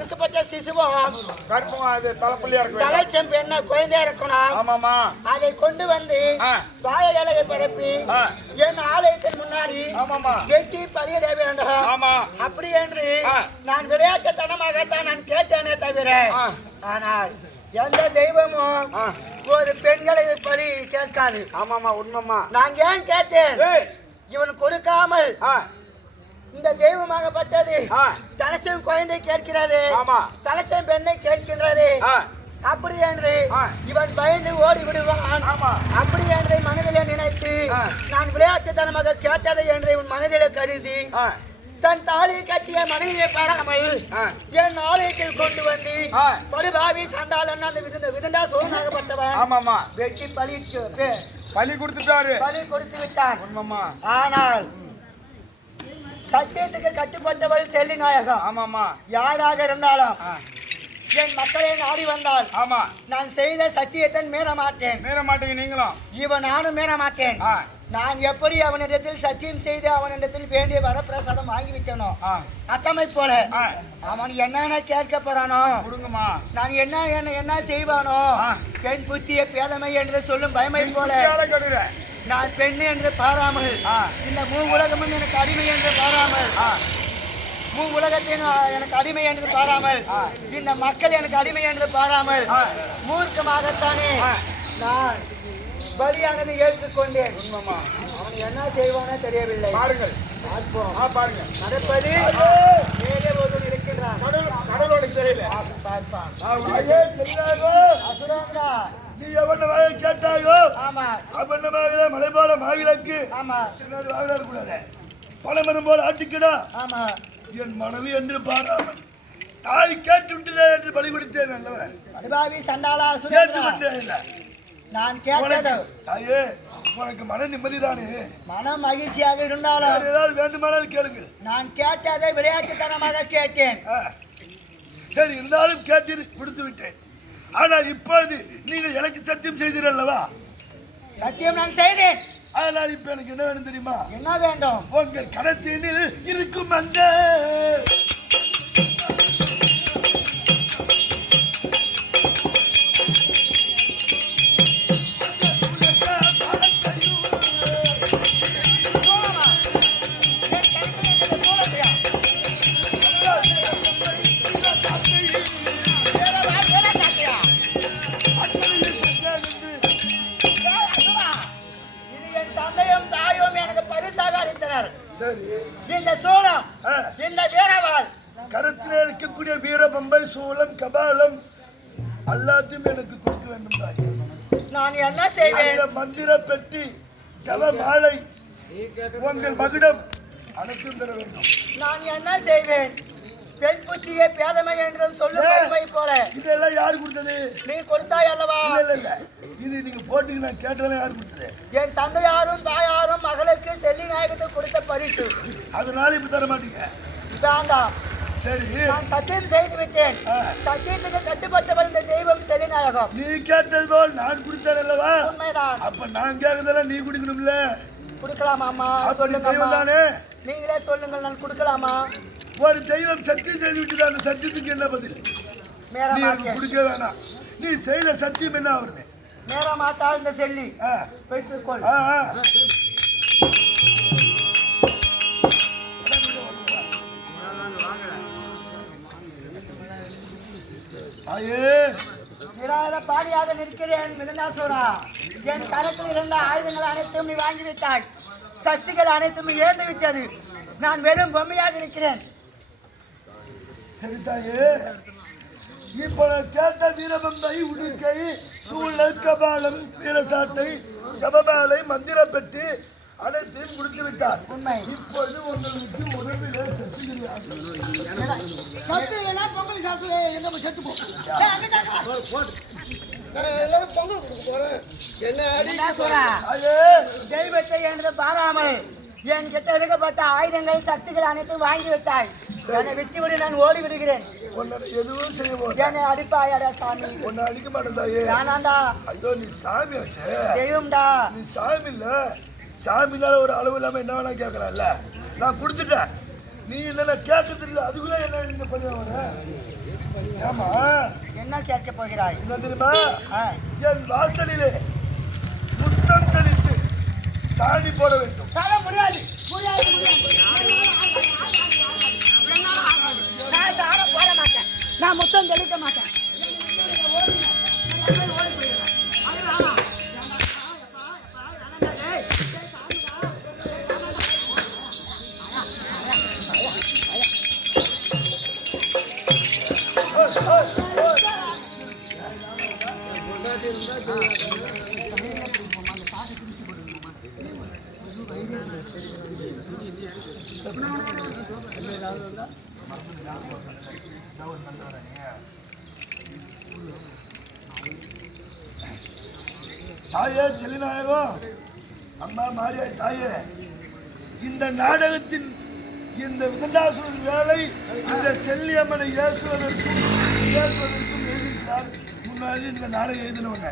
இருக்கப்பட்ட சிசுவும் கற்பம் அது தலைப்பள்ளியா இருக்கு. தலைச்சம் பெண்ண குழந்தையா இருக்கணும். ஆமாமா. அதை கொண்டு வந்து வாழை இலையை பரப்பி என் ஆலயத்தின் முன்னாடி வெட்டி பலியிட வேண்டும். ஆமா. அப்படி என்று நான் விளையாட்டுத்தனமாகத்தான் நான் கேட்டேனே தவிர, ஆனால் எந்த தெய்வமும் ஒரு பெண்களை பலி கேட்காது. ஆமாமா, உண்மைமா. நான் ஏன் கேட்டேன், இவன் கொடுக்காமல் இந்த தெய்வமாகப்பட்டது தலசம் குழந்தை கேட்கிறது, தலசம் பெண்ணை கேட்கின்றது. அப்படி என்று இவன் பயந்து ஓடி விடுவான். அப்படி என்று மனதிலே நினைத்து நான் விளையாட்டுத்தனமாக கேட்டதை என்று இவன் மனதிலே கருதி தன் தாலியை கட்டிய மனைவியை பாராமல் என் ஆலயத்தில் கொண்டு வந்து படுபாவி சண்டாளன் அந்த விதண்டா சோழனாகப்பட்டவன் வெட்டி பலி கொடுத்துட்டாரு. பலி கொடுத்து விட்டான். ஆனால் சத்தியத்துக்கு கட்டுப்பட்டவள் செல்லி நாயகம். ஆமாமா. யாராக இருந்தாலும் என் மக்களை நாடி வந்தால் நான் செய்த சத்தியத்தை மீற மாட்டேன். மீற மாட்டேங்க நீங்களும். இவன் நானும் மீற மாட்டேன். நான் எப்படி அவனிடத்தில் சத்தியம் செய்து அவனிடத்தில் வேண்டிய வரப்பிரசாதம் வாங்கிவிட்டனோ அத்தமை போல அவன் என்னென்ன கேட்க போறானோ நான் என்ன செய்வானோ, பெண் புத்திய பேதமை என்று சொல்லும் பயமை போல நான் பெண் என்று பாராமல், இந்த உலகமும் எனக்கு அடிமை என்று பாராமல், உலகத்தின் எனக்கு அடிமை என்று பாராமல், இந்த மக்கள் எனக்கு அடிமை என்று பாராமல் மூர்க்கமாகத்தானே நான் பலியானதை ஏற்றுக்கொண்டேன். அவன் என்ன செய்வானோ தெரியவில்லை. பாருங்கள், பாருங்க நடப்பது மேலே ஒருவன் இருக்கின்றான். கடலோடு தெரியல பார்ப்பான். அசுரங்கா நீ எவன வாயை கேட்டாயோ அவனமாக மலை போல மாவிளக்கு கூடாது, பழமரம் போல ஆட்டிக்கடா. என் மனைவி என்று பாராமல் தாய் கேட்டு விட்டதே என்று பலி கொடுத்தேன். அல்லவன் அனுபாவி சண்டாளா இல்லை. நான் கேட்டது தாயே, உனக்கு மன நிம்மதிதானே? மனம் மகிழ்ச்சியாக இருந்தாலும் ஏதாவது வேண்டுமானாலும் கேளுங்க. நான் கேட்டதை விளையாட்டுத்தனமாக கேட்டேன். சரி, இருந்தாலும் கேட்டு கொடுத்து விட்டேன். ஆனால் இப்போது நீங்கள் எனக்கு சத்தியம் செய்தீர்கள் அல்லவா? சத்தியம் நான் செய்தேன். ஆனால் இப்ப எனக்கு என்ன வேணும் தெரியுமா? என்ன வேண்டும்? உங்கள் கடத்தினில் இருக்கும் அந்த இந்த சோளம், இந்த வீரவாள், கருத்தில் இருக்கக்கூடிய வீரபம்பை, சோளம், கபாலம் எல்லாத்தையும் எனக்கு கொடுக்க வேண்டும். நான் என்ன செய்வேன்? மந்திர பெட்டி, ஜப மாலை, உங்கள் மகுடம் அனைத்தும் தர வேண்டும். நான் என்ன செய்வேன்? பெண் புத்தியே பேதமை என்று சொல்லும் போல. இதெல்லாம் யாரு கொடுத்தது? நீ கொடுத்தாய் அல்லவா? இல்ல, இது நீங்க போட்டுக்கு நான் கேட்டதே யாரு கொடுத்தது? என் தந்தையாரும் தாயாரும் மகளுக்கு செல்லி நாயகத்துக்கு கொடுத்த பரிசு. அதனால இப்ப தர மாட்டீங்க? வேண்டாம். சரி, நான் சத்தியம் செய்து விட்டேன். சத்தியத்துக்கு கட்டுப்பட்டவள் இந்த தெய்வம் செல்லி நாயகம். நீ கேட்டது போல் நான் கொடுத்தேன் அல்லவா? உண்மைதான். அப்ப நான் கேட்கறதெல்லாம் நீ குடிக்கணும்ல? குடுக்கலாமா? சொல்லுங்க, நீங்களே சொல்லுங்கள். நான் குடுக்கலாமா? ஒரு தெய்வம் சத்தியம் செய்து விட்டு அந்த சத்தியத்துக்கு என்ன பதில்? நீ குடிக்க வேணாம். நீ செய்த சத்தியம் என்ன ஆகுது? மேல மாட்டாள் இந்த செல்லி பெற்றுக்கொள். பாடியாக நிற்கிறேன் மிருந்தாசூரா. என் கரத்தில் இருந்த ஆயுதங்கள் அனைத்தும் நீ வாங்கிவிட்டாய். சக்திகள் அனைத்தும் இழந்து விட்டது. நான் வெறும் பொம்மையாக இருக்கிறேன். சரிதாயே, இப்ப கேட்ட வீரபம்பை, உடுக்கை, சூழல், கபாலம், வீரசாட்டை, ஜபமாலை, மந்திர பெட்டி அனைத்தையும் முடித்து விட்டார். உண்மை. இப்பொழுது உங்களுக்கு உடம்பிலே தெய்வத்தை என்று பாராமல் என் கிட்ட எடுக்கப்பட்ட ஆயுதங்கள், சக்திகள் அனைத்தும் வாங்கிவிட்டாய். என்னை விட்டுவிடு, நான் ஓடி விடுகிறேன். எதுவும் செய்வோம். என்னை அடிப்பாயாடா சாமி? உன்னை அடிக்க மாட்டேன்டாயே. வேணாண்டா. ஐயோ, நீ சாமி தெய்வம்டா. நீ சாமி இல்ல. சாமினால ஒரு அளவு இல்லாம என்ன வேணா கேட்கலாம்ல. நான் கொடுத்துட்டேன். நீ என்ன கேட்கறது இல்லை, அதுக்குள்ள என்ன நீங்க பண்ண வர? ஆமா. என்ன கேட்க போகிறாய்? என்ன தெரியுமா? ஆ. என் வாசலிலே முத்தம் தெளித்து சாணி போட வேண்டும். தர முடியாது. முடியாது, முடியாது. நான் சாண போட மாட்டேன். நான் முத்தம் தெளிக்க மாட்டேன். தாயே செல்லிநாயகம், அம்மா மாரியாய் தாயே, இந்த நாடகத்தின் இந்த விகண்டாசுரன் வேலை இந்த செல்லியம்மனை ஏசுவதற்கும் எழுதியிருக்கிறார். முன்னாடி இந்த நாடகம் எழுதினவங்க.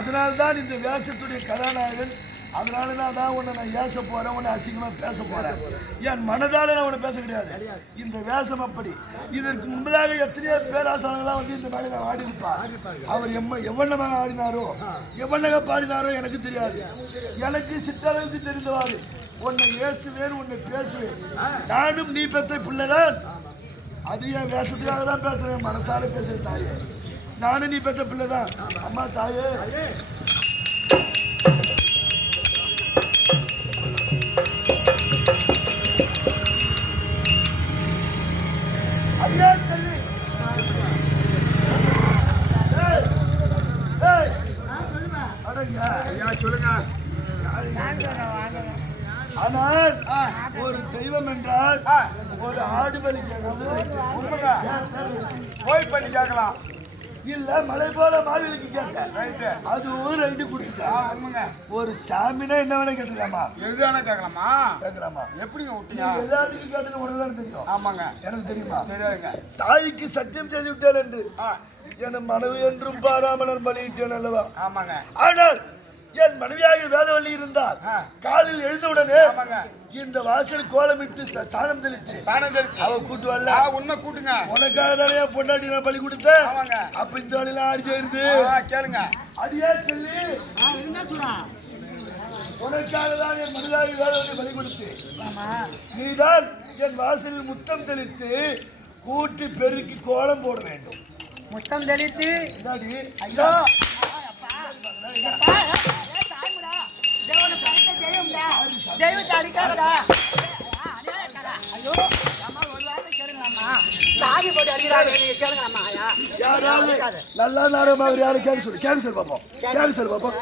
அதனால்தான் இந்த வேஷத்துடைய கதாநாயகன். அதனால தான் உன்னை நான் ஏச போறேன், உன்னை அசிங்கமா பேச போறேன். என் மனதால நான் உன்னை பேச கிடையாது. இந்த வேஷம் அப்படி. இதற்கு முன்பதாக எத்தனையோ பேராசானங்களாம் வந்து இந்த நாடகம் ஆடி இருப்பார். அவர் எவ்வளவு ஆடினாரோ எவ்வளவு பாடினாரோ எனக்கு தெரியாது. எனக்கு சிற்றளவுக்கு தெரிந்தவாறு உன்னை ஏசுவேன், உன்னை பேசுவேன். நானும் நீ பெற்ற பிள்ளைதான். அது என் வேஷத்துக்காக தான் பேசுறேன், மனசால பேசுறேன் தாயே. நானும் நீ பெற்ற பிள்ளைதான். அம்மா தாயே, சொல்லுங்க. ஆனால் ஒரு தெய்வம் என்றால் ஒரு ஆடு பலி கேட்கறது போய் பண்ணி கேட்கலாம். இல்ல மலை போல மாவிலுக்கு கேட்டேன். அதுவும் ரெண்டு கொடுத்துட்டேன். ஒரு சாமினா என்ன வேணா கேட்டுக்கலாமா? எதுதானே கேட்கலாமா? கேட்கலாமா? எப்படிங்க விட்டீங்க? எல்லாத்துக்கும் கேட்டது உனக்குதான் தெரியும். ஆமாங்க, எனக்கு தெரியுமா? தெரியாதுங்க. தாய்க்கு சத்தியம் செய்து விட்டேன் என்று என் மனைவி என்றும் பாராமல் பலியிட்டேன் அல்லவா? ஆமாங்க. ஆனால் என் மனைவியாக வேதவள்ளி இருந்தால் காலில் எழுந்தவுடனே இந்த வாசல் கோலமிட்டு சாணம் தெளித்து அவ கூட்டு வரல. உண்மை கூட்டுங்க. உனக்காக தானே பொண்டாட்டி நான் பலி கொடுத்தேன். ஆமாங்க. அப்ப இந்த வழியெல்லாம் அடிச்சிருது. கேளுங்க. அடியே சொல்லி உனக்காக தான் என் மனிதாக வேதவள்ளி பலி கொடுத்து நீதான் என் வாசலில் முத்தம் தெளித்து கூட்டி பெருக்கி கோலம் போட வேண்டும். முத்தம் தெளித்து ஐயா தெய்வத்தை அடிக்காதடா. ஐயோ அம்மா, ஒரு வார்த்தை கேளுங்கம்மா. சாமி போட்டு அடிக்கிறாரு, நீங்க கேளுங்கம்மா. யாராவது நல்லா நாடகமாக யாரும் கேள்வி சொல்லு, கேள்வி சொல்லு பாப்போம், கேள்வி சொல்லு பாப்போம்.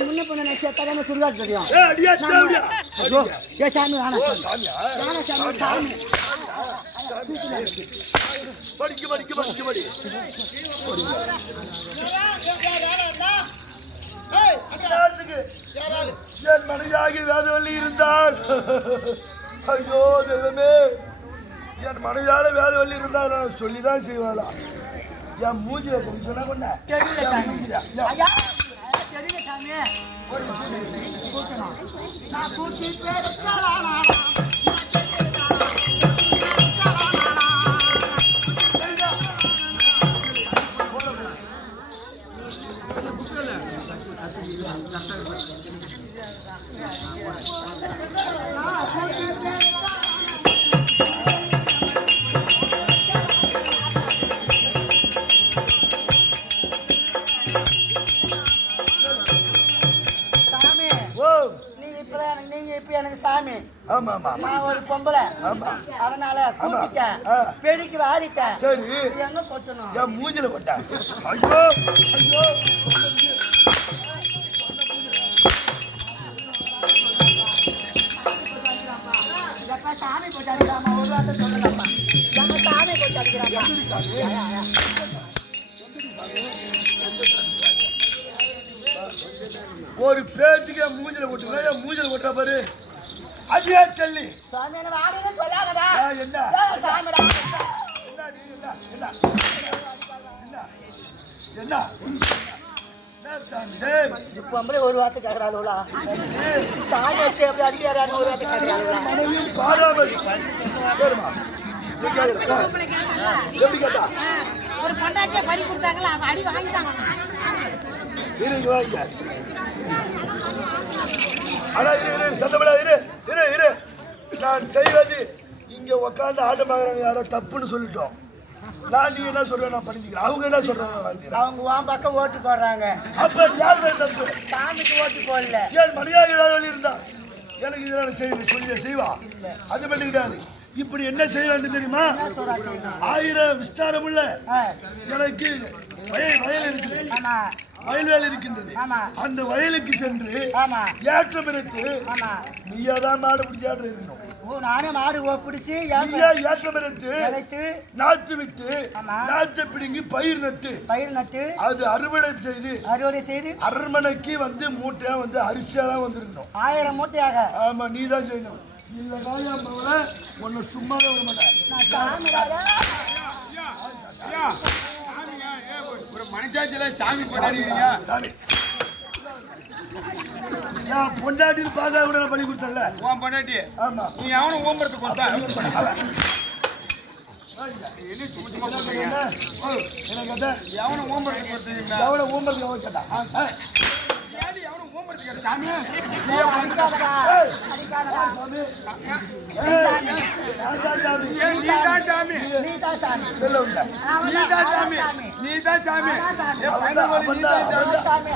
முன்ன பொண்ணு சேர்த்தாதான சுடுகாடு தெரியும். சாமி சாமி படிக்க படிக்க படிக்க படி. என் மனைவியாகி வேதவள்ளி இருந்தால் ஐயோ தெய்வமே, என் மனைவியால வேதவள்ளி இருந்தால் நான் சொல்லிதான் செய்வாளா? என் மூஞ்சில சொன்னா கொண்ட தெரியல சாமி. ஐயா தெரியல சாமி. நான் கூட்டிட்டு எனக்கு சாமி. ஆமா ஆமா, நான் ஒரு பொம்பளை. ஆமா, அதனால கூட்டிட்டேன், பெருக்கி வாதிட்டேன். சரி எங்க கொட்டணும்? என் மூஞ்சில கொட்டா. ஐயோ ஐயோ, சாமி போட்டு அடிக்கிறாமா? ஒரு வார்த்தை சொல்லலாமா? சாமி போட்டு அடிக்கிறாமா? ஒரு பேச்சுக்கு மூஞ்சில கொட்டுங்க. என் மூஞ்சில கொட்டா பாரு. அதையே சொல்லி சாமி என்ன வாடின்னு சொல்லாதடா. என்ன சாமிடா. என்ன இப்ப நம்மளே ஒரு வார்த்தை கேட்கறாங்களா? சாமி வச்சு அப்படி அடிக்கிறாரு ஒரு வார்த்தை கேட்கறாங்களா? ஒரு பொண்டாட்டியை பறி கொடுத்தாங்களா அடி வாங்கிட்டாங்க. நான் செய்வது இங்க உட்காந்து ஆட்டமாகறாங்க யாரோ தப்புன்னு சொல்லிட்டோம். நான் நீ என்ன சொல்ற நான் பண்ணிக்கிறேன். அவங்க என்ன சொல்றாங்க? அவங்க உன் பக்கம் ஓட்டு போடுறாங்க. அப்ப யாருமே தப்பு? சாமிக்கு ஓட்டு போடல. ஏன் மரியாதை ஏதாவது இருந்தா எனக்கு இதெல்லாம் செய்யணும் சொல்லி செய்வா. அது மட்டும் கிடையாது. இப்படி என்ன செய்ய வேண்டும் தெரியுமா? 1000 விஸ்தாரம் உள்ள எனக்கு வயல் இருக்குது. வயல்வேல் இருக்கின்றது. அந்த வயலுக்கு சென்று ஏற்றம் எடுத்து நீயாதான் மாடு பிடிச்சாடு இருக்கணும். நானே மாடு பிடிச்சி ஏற்றம் எடுத்து நாத்து விட்டு நாத்தை பிடுங்கி பயிர் நட்டு அது அறுவடை செய்து அரண்மனைக்கு வந்து மூட்டையா வந்து அரிசியெல்லாம் வந்துருக்கணும். 1000 மூட்டையாக. ஆமா நீதான் செய்யணும். இல்ல காயாம உன்னை சும்மாவே விட மாட்டேன். ஒரு மனுஷாச்சில சாமி பண்ணாதீங்க. நான் பொண்டாட்டின்னு பார்த்தா கூட நான் பண்ணி கொடுத்தேன்ல. உன் பொண்டாட்டி. ஆமா. நீ அவனும் ஓம்பரத்துக்கு கொடுத்தா என்ன சும்மா சொல்றீங்க? எவனும் ஓம்பரத்துக்கு கொடுத்தீங்க? எவனும் ஓம்பரத்துக்கு கேட்டா? எவனும் ஓம்பரத்துக்கு கேட்ட சாமி? அடிக்காதடா. நீதான் சாமி. நீதான் சாமி. நீதான் சாமி. நீதான் சாமி. நீதான் சாமி.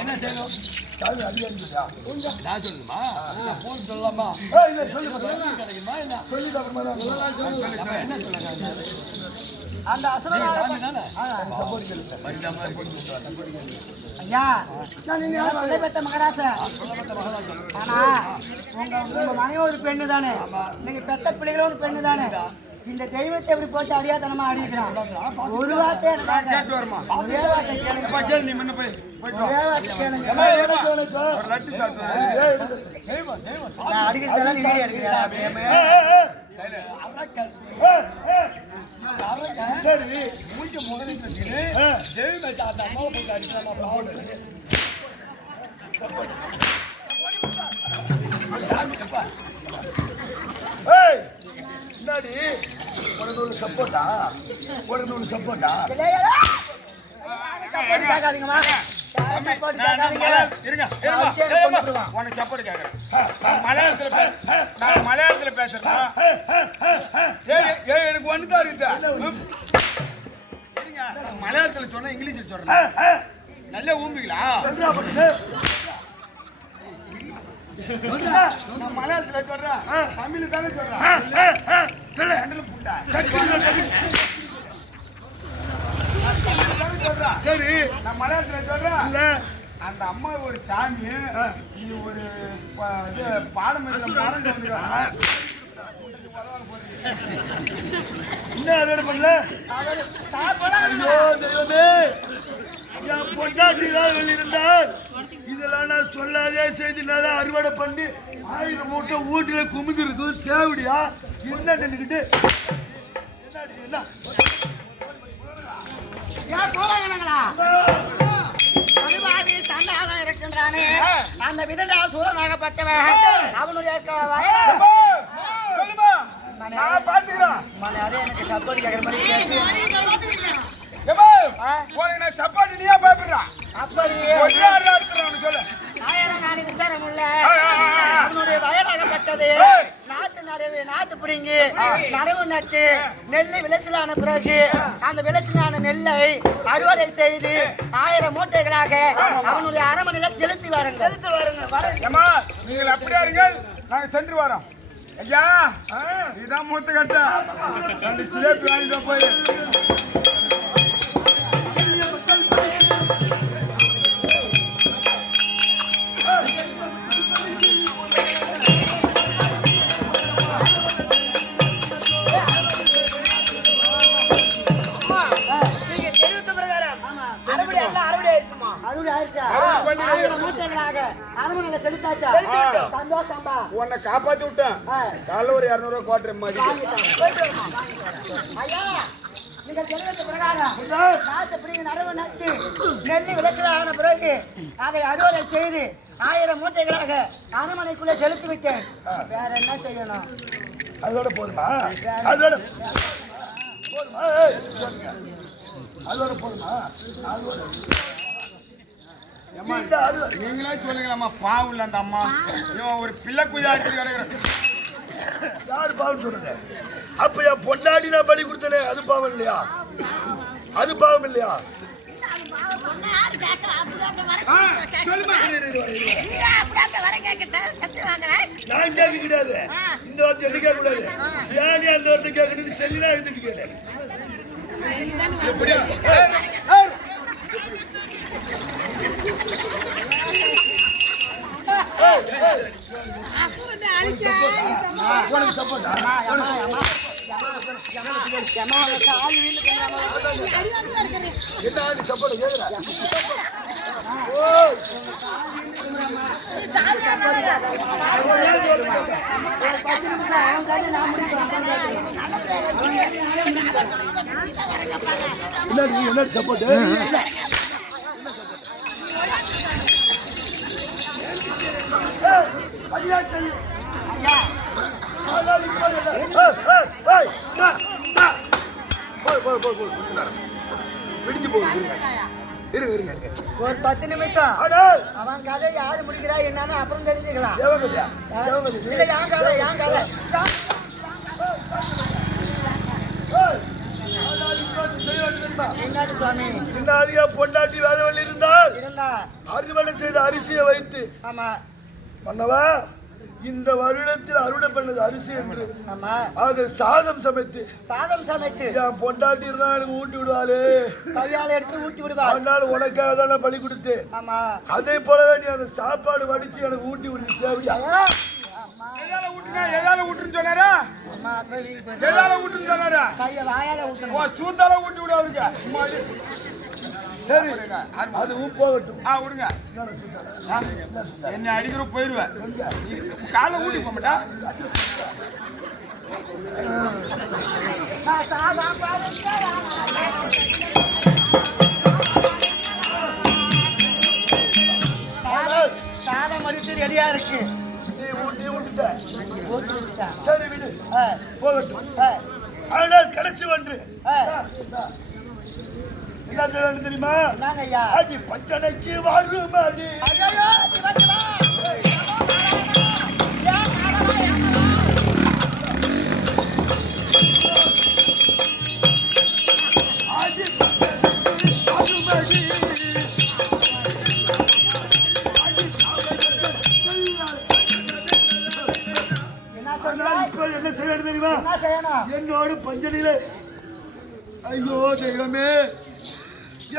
என்ன செய்யணும்? நான் சொல்லுமா? போன் சொல்லலாமா? என்ன சொல்லுங்க? அந்த ஐயா பெத்த மகராச. ஆனா உங்க மனைவி ஒரு பெண்ணு தானே, நீங்க பெத்த பிள்ளைகளும் ஒரு பெண்ணு தானே. இந்த தெய்வத்தை எப்படி போட்டு அடியாத்தனமா அடிக்கிறான். ஒரு வார்த்தை கேட்டு வருமா? ஒரே வார்த்தை கேளுங்க. கேளு, நீ முன்ன போய் ஒரே வார்த்தை கேளுங்க. ஒரு லட்டு சாப்பிட்டு நான் அடிக்கிறதெல்லாம் நீ அடிக்கிறா. சரி மூச்சு முதலிட்டு தெய்வம் அந்த அம்மாவை போட்டு அடிக்கலாமா? முன்னாடி ஒரு நூறு சப்போட்டா கேட்காதீங்கம்மா. உனக்கு சப்போர்ட் கேட்கறேன். மலையாளத்துல பேசுறேன். எனக்கு ஒண்ணுதான் இருக்குது. மலையாளத்துல சொன்னா இங்கிலீஷ்ல சொல்றேன். நல்லா ஊம்பிங்களா? நான் மலையாளத்துல சொல்றேன். தமிழ் தானே சொல்றேன். சரி நான் மலையாளத்துல சொல்றேன். இல்ல அந்த அம்மா ஒரு சாமி, இது ஒரு பாடம் பண்ணல. ஐயோ தெய்வமே, என் பொண்டாட்டி தான் வெளியிருந்தால் இதெல்லாம் நான் சொல்லாதே செய்தினால அறுவடை பண்ணி 1000 மூட்டை வீட்டுல குமிந்து இருக்கு. தேவடியா என்ன நின்றுக்கிட்டு என்ன இருக்கின்றானே அந்த விதண்டா சூரனாகப்பட்டவன். அவனுடைய எனக்கு சப்போர்ட் கேட்கிற மாதிரி சப்பாத்தி நீயா பாக்குறான். அப்படியே சொல்லு அவனுடைய வயலாகப்பட்டது நாட்டு நாடவே நாத்து பிடிங்கி நடவு நட்டு நெல் விளைச்சலான பிறகு அந்த விளைச்சலான நெல்லை அறுவடை செய்து 1000 மூட்டைகளாக அவனுடைய அரமனையில செலுத்தி வாருங்கள். ஏம்மா, நீங்கள் அப்படியா இருங்கள், நாங்க சென்று வரோம். ஐயா, இதான் மூத்த கட்ட 2 சிலேபி வாங்கிட்டு போய் உன்னை காப்பாத்தி விட்டேன். காலைல ஒரு 200 ரூபாய் குவாட்டர் மாதிரி நெல்லி விளைச்சலான பிறகு அதை அறுவடை செய்து 1000 மூட்டைகளாக அரண்மனைக்குள்ளே செலுத்தி விட்டேன். வேற என்ன செய்யணும்? அதோட போதுமா? அதோட போதுமா? நீங்களே சொல்லுங்கம்மா, பாவம் இல்ல அந்த அம்மா. இவன் ஒரு பிள்ளை குஜாச்சி கிடக்குற. யாரு பாவம் சொல்றது? அப்ப என் பொண்டாடி நான் பலி கொடுத்தனே, அது பாவம் இல்லையா? அது பாவம் இல்லையா? நான் கேட்க கிடையாது, இந்த வார்த்தை என்ன கேட்க கூடாது. ஏன் அந்த வார்த்தை கேட்கணும்? சரியா எழுதிட்டு கேளு. எப்படியா என்ன சப்போர்ட்? ஒரு 10 நிமிஷம் அவன் கதை யாரு முடிக்கிறா என்னன்னு அப்புறம் தெரிஞ்சுக்கலாம். பொண்டாட்டி வேலை இருந்தால் அறுவடை செய்த அரிசியை வைத்து பண்ணவா இந்த வருடத்தில் அறுவடை பண்ணது அரிசி என்று அது சாதம் சமைத்து என் பொண்டாட்டி இருந்தா எனக்கு ஊட்டி விடுவாரு, கையால எடுத்து ஊட்டி விடுவா. அதனால உனக்காக தான் நான் பலி கொடுத்து அதே போலவே நீ அந்த சாப்பாடு வடிச்சு எனக்கு ஊட்டி விடுறது தேவையா? எதால ஊட்டுன்னு சொன்னாரா? எதால ஊட்டுன்னு சொன்னாரா? சூத்தால ஊட்டி விடுவாருங்க. சரி, அது போகட்டும். விடுங்க, என்ன அடிக்கிற போயிருவேன். காலை ஊட்டி போக மாட்டா. சாதம் அடிச்சு ரெடியா இருக்கு. சரி விடு, போகட்டும். ஆனால் கடைசி ஒன்று என்ன செய்ய வேண்டும் தெரியுமா? அடி பச்சனைக்கு வருமடி. என்ன செய்ய வேண்டும் தெரியுமா? என்னோடு பஞ்சனிலே, ஐயோ தெய்வமே,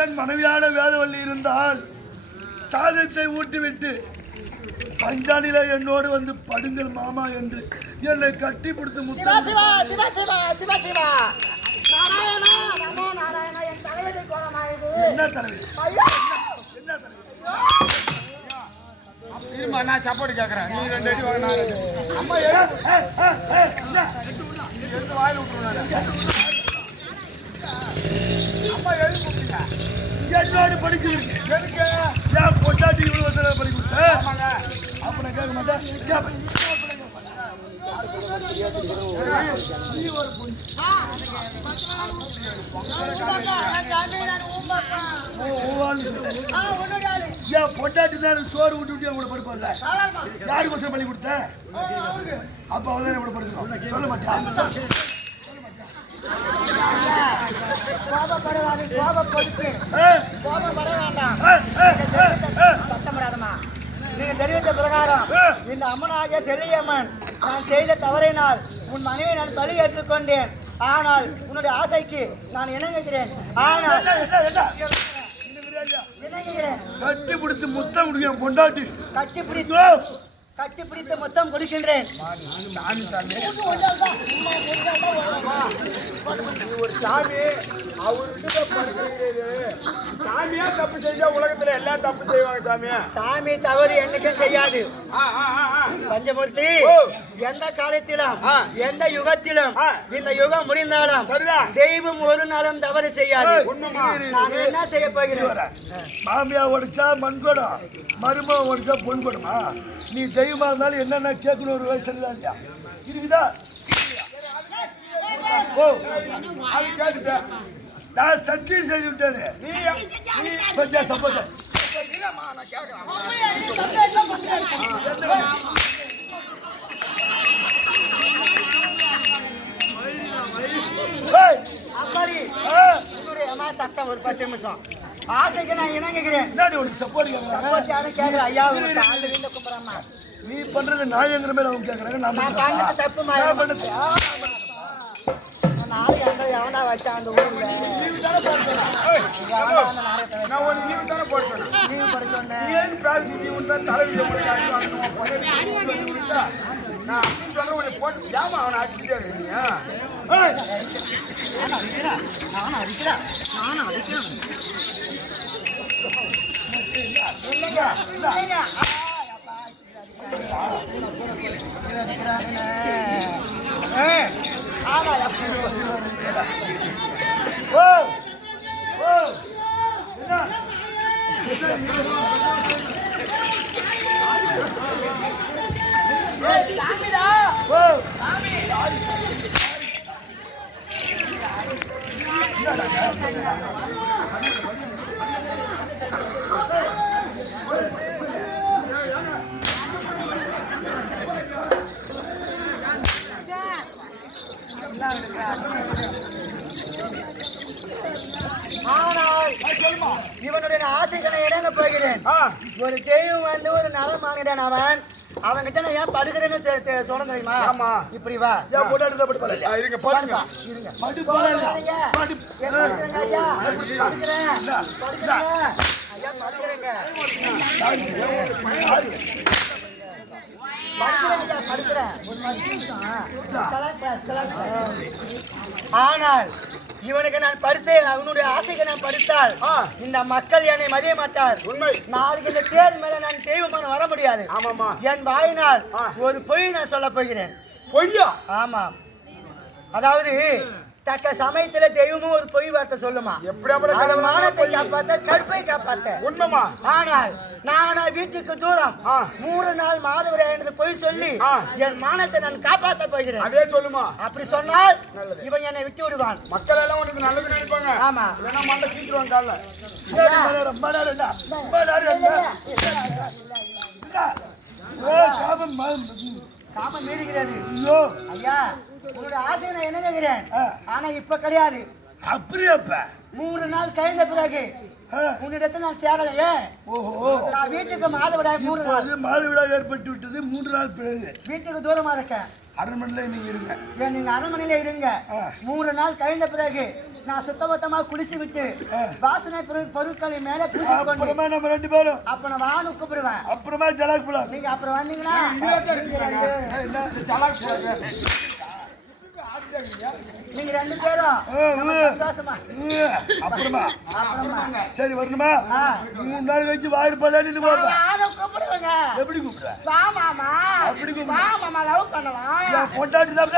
என் மனைவியான வேதவள்ளி இருந்தால் சாதத்தை ஊட்டிவிட்டு பஞ்சானில என்னோடு வந்து படுங்கள் மாமா என்று என்னை கட்டி பிடித்து முத்தம். என்ன தலைவி? இருமா, நான் சாப்பாடு கேட்கறேன். நீ 2 அடி வாங்க. அம்மா எடுத்து வாயில் விட்டுருவாங்க. அம்மா எழுதி கொடுத்தீங்க. என்னோடு படிக்கிறது எதுக்கு? ஏன் பொண்டாட்டி இவ்வளவு படி கொடுத்தேன்? அப்ப நான் கேட்க மாட்டேன். ஏன் பொண்டாட்டி தான் சோறு விட்டு அவங்கள படுப்பல யாருக்கு கொஸ்டின் பண்ணி கொடுத்தேன் அப்ப அவதான் இவ்வளவு படுக்கணும் சொல்ல மாட்டேன் கோபப்படாது கோபப்படுத்து கோபப்பட வேண்டாம் சத்தமிடாதம்மா நீங்க தெரிவித்த பிரகாரம் இந்த அம்மனாகிய செல்லியம்மன் நான் செய்த தவறினால் உன் மனைவி நான் பலி ஏற்றுக்கொண்டேன். ஆனால் உன்னுடைய ஆசைக்கு நான் இணங்குகிறேன். ஆனால் இணங்குகிறேன். கட்டி பிடித்து முத்தம் முடியும் பொண்டாட்டி கட்டி பிடித்து மொத்தம் கொடுக்கின்றேன். ஒரு சாமி அவர்கிட்ட சாமியா தப்பு செஞ்சா உலகத்துல எல்லாம் தப்பு செய்வாங்க சாமியா. சாமி தவறு என்னைக்கும் செய்யாது. பஞ்சமூர்த்தி எந்த காலத்திலும் எந்த யுகத்திலும் இந்த யுகம் முடிந்தாலும் தெய்வம் ஒரு நாளும் தவறு செய்யாது. நான் என்ன செய்ய போகிறேன்? மாமியா உடைச்சா மண்கொடம், மருமா உடைச்சா பொன் கொடுமா. நீ தெய்வமா இருந்தாலும் என்னென்ன கேட்கணும் ஒரு வயசு தான் இல்லையா இருக்குதா? ஓ அது கேட்டுட்டேன். நான் சத்தியம் செய்து விட்டேன். கொஞ்சம் சப்போர்ட் அப்படி சத்தம் ஒரு 10 நிமிஷம் ஆசைக்கு நான் இணங்குகிறேன். உனக்கு சப்போர்ட் கேட்கிறேன். ஐயா கும்பிடமா நீ பண்றது நாயங்கிற மேல அவங்க கேட்கறாங்க. நான் தப்பு எவனா வச்சா அந்த ஊர்ல நான் ஒரு லீவு தானே போட்டேன். நீங்க படி சொன்னேன். ஏன் பிரார்த்தி நீ உண்டா தலைவியை நான் அப்படின்னு சொல்ற உன்னை போட்டு ஜாமா அவனை அடிச்சுட்டே இருக்கீங்க. நானும் அடிக்கிறேன். ஆனால் இவனுடைய ஆசைகளை இறங்க போகிறேன். ஒரு தெய்வம் வந்து ஒரு நலமானிடன் அவன் அவன்கிட்ட நான் ஏன் படுக்கிறேன்னு சொல்ல தெரியுமா? ஆமா. இப்படி வா இருங்க போடுங்க. ஆனால் இவனுக்கு நான் படுத்தேன். அவனுடைய ஆசைக்கு நான் படுத்தால் இந்த மக்கள் என்னை மதிய மாட்டார். உண்மை. நாளைக்கு இந்த தேர் மேல நான் தெய்வமான வர முடியாது. ஆமாமா. என் வாயினால் ஒரு பொய் நான் சொல்ல போகிறேன். பொய்யா? ஆமா. அதாவது தக்க சமயத்துல தெய்வமும் ஒரு பொய் வார்த்தை சொல்லுமா. எப்படி மானத்தை காப்பாத்த கற்பை காப்பாத்த. உண்மைமா. ஆனால் நான் வீட்டுக்கு தூரம் 3 நாள் மாதவிடாய் பொய் சொல்லி என் மானத்தை நான் காப்பாத்த போகிறேன். அதே சொல்லுமா. அப்படி சொன்னால் இவன் என்னை விட்டு விடுவான். மக்கள் எல்லாம் உனக்கு நல்லது நினைப்பாங்க. ஆமா. இல்லைன்னா மண்டை கீச்சுருவாங்க கால. காமம் மீறுகிறது. ஐயா உன்னோட ஆசையை நான் என்ன கேட்கிறேன். ஆனா இப்ப கிடையாது. அப்படியாப்ப 3 நாள் கழிந்த பிறகு உன்னிடத்தில் நான் சேரலையே. ஓஹோ. நான் வீட்டுக்கு மாதவிடாய் 3 நாள் மாதவிடாய் ஏற்பட்டு விட்டது. 3 நாள் பிறகு வீட்டுக்கு தூரமா இருக்கேன். அரண்மனையில நீங்க இருங்க. நீங்க அரண்மனையில இருங்க. 3 நாள் கழிந்த பிறகு நான் சுத்தபத்தமா குளிச்சு விட்டு வாசனை பொருட்களை மேல அப்புறமா நம்ம 2 பேரும் அப்ப நான் வானு கூப்பிடுவேன். அப்புறமா ஜலாக் போலாம். நீங்க அப்புறம் வந்தீங்கன்னா நீங்க 2 பேரும் சந்தோஷமா அப்புறமா சரி வரணுமா? 3 நாள் கழிச்சு வாயிருப்பாளு பாப்பா. கூப்பிடுவேங்க. எப்படி கூப்பிடுற? வா மாமா. அப்படி வா மாமா லவ் பண்ணலாம். பொண்டாட்டி தான்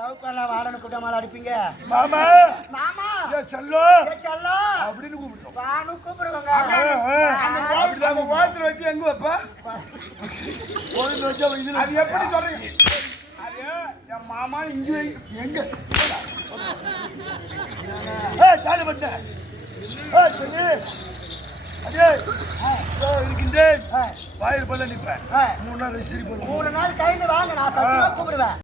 லவ் பண்ண வாடன்னு கூட்டமால அடிப்பீங்க. மாமா மாமா செல்லோ செல்லோ அப்படின்னு கூப்பிடுறோம். வானு கூப்பிடுவாங்க. அந்த கோயத்துல வச்சு எங்க வைப்பா? கோயத்துல வச்சு அது எப்படி சொல்றீங்க? என் மாமா இங்க எங்க சாலி பண்ண அதே இருக்கின்றேன் வாயில் பல்ல நிற்பேன் 3 நாள் சிரிப்பு 3 நாள் கழிந்து வாங்க நான் சத்தியமா கூப்பிடுவேன்